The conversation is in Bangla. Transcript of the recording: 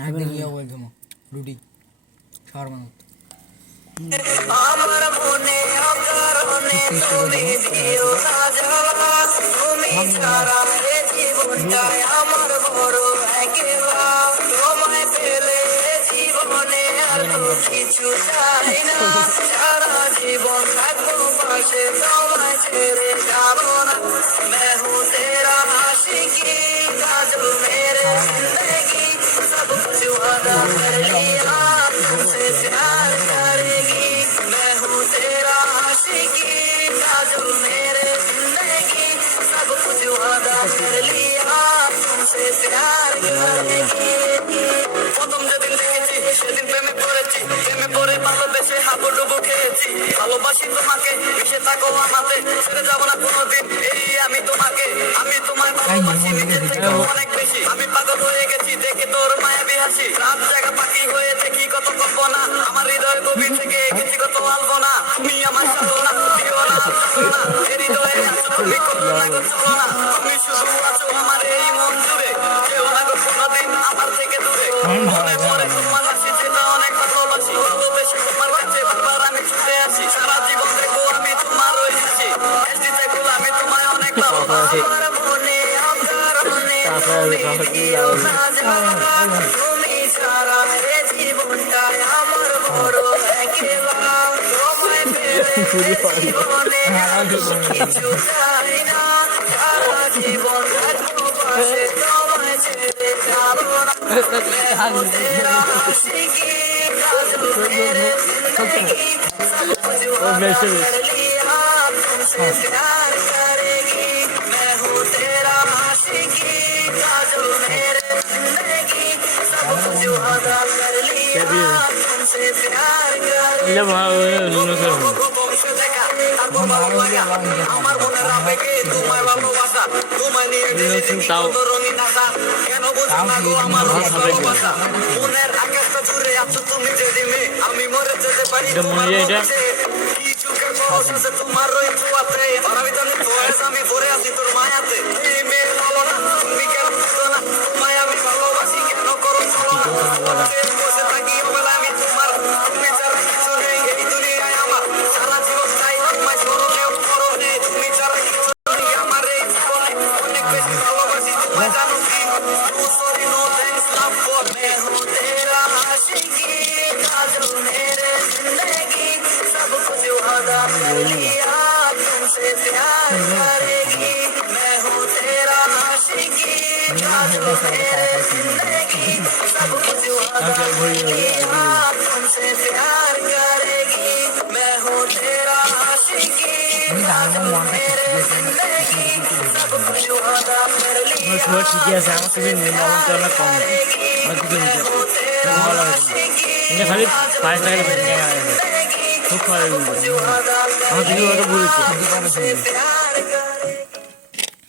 একদিন ইয়ে বলছো রুটি খাওয়ার মানুষ আমার মনে অকারণে তুমি দিও না জ্বালা, তুমি ছাড়া এ জীবনটাই আমার বড় একলা। তোমায় পেলে এ জীবনে আর তো কিছু চাই না, সারা জীবন থাকবো পাশে, তোমায় ছেড়ে যাবো না। मैं हूँ तेरा आशिकी, काजल मेरे जिंदगी, सब कुछ वादा कर लिया, तुमसे प्यार करेगी। मैं हूँ तेरा आशिकी, काजल मेरे जिंदगी, सब कुछ वादा कर लिया, तुमसे प्यार करेगी। প্রথম যেদিন দেখেছি সেদিন প্রেমে পড়েছি, প্রেমে পড়ে ভালোবেসে হাবুডুবু খেয়েছি। ভালোবাসি তোমাকে, মিশে থাকো আমাতে, ছেড়ে যাবো না কোনোদিন এই আমি তোমাকে। আমি তোমায় ভালোবাসি নিজের থেকে অনেক বেশি, আমি পাগল হয়ে গেছি দেখে তোর মায়াবী হাসি। রাত জায়গা পাখি হয়ে দেখি কত কল্পনা, আমার হৃদয় গভীর থেকে এঁকেছি কত আলপনা। তুমি আমার চলো না, দিও না চলো না, এ হৃদয়ে আছো তুমি, করো না গো চলো না। তুমি শুধু আছো আমার এই মন জুড়ে, কেউ না গো কোনোদিন আমার থেকে দূরে। মনে পড়ে তোমার হাসি, যেটা অনেক ভালোবাসি, ভালোবেসে তোমার কাছে বারবার আমি ছুটে আসি। সারা জীবন দেখবো আমি তোমার ওই হাসি, হাসিতে গুলো আমি তোমায় অনেক ভালোবাসি। আমার মনে অকারণে তুমি দিও না জ্বালা, তুমি ছাড়া এ জীবনটাই আমার বড় একলা। তোমায় পেলে এ জীবনে আর কিছু চাই না, সারা জীবন থাকবো পাশে, তোমায় ছেড়ে যাবো না। मैं हूँ तेरा आशिकी, काजल मेरे जिंदगी, सब कुछ वादा कर लिया, तुमसे प्यार करेगी। मैं हूँ तेरा आशिकी, काजल मेरे जिंदगी, सब कुछ वादा कर लिया, तुमसे प्यार करेगी। আমার মনের আবেগে তোমায় ভালোবাসা, তোমায় নিয়ে দেখি কত রঙিন আশা। কেন বুঝো না গো আমার ভালোবাসা, মনের আকাশটা জুড়ে আছো তুমি যেদিনে, আমি মরে যেতে পারি তোমার মধ্যে। কি সুখের পরশ আছে তোমার ওই ছোঁয়াতে, আর আমি জানি বয়স আমি ভরে আছি তোর মায়াতে। এই মেয়ে বলো না তুমি কেন বুঝো না, তোমায় আমি ভালোবাসি কেন করো চলো না। বসে থাকি ওবেলা আমি তোমার, তুমি ছাড়া কিছু নেই এই দুনিয়ায় আমার। সারা জীবন চাই তোমায় স্মরণে উপরণে, তুমি ছাড়া কিছু নেই আমার এই জীবনে। অনেক বেশি ভালোবাসি তোমায় জানো কি, no sorry no thanks love for। मैं हूँ तेरा आशिकी, काजल मेरे जिंदगी, सब कुछ वादा कर लिया, तुमसे प्यार करेगी। मैं हूँ तेरा आशिकी, काजल मेरे जिंदगी, सब कुछ वादा कर लिया, तुमसे प्यार करेगी। मैं हूँ तेरा आशिकी, काजल मेरे जिंदगी, सब कुछ वादा कर लिया, ঠিকই আছে আমার তুমি নির্মলটা অনেক কম আমার কিছু ভালো লাগে এটা খালি 5 টাকা বেশি টাকা খুব ভালো লাগে আমার কিছু কথা বলেছি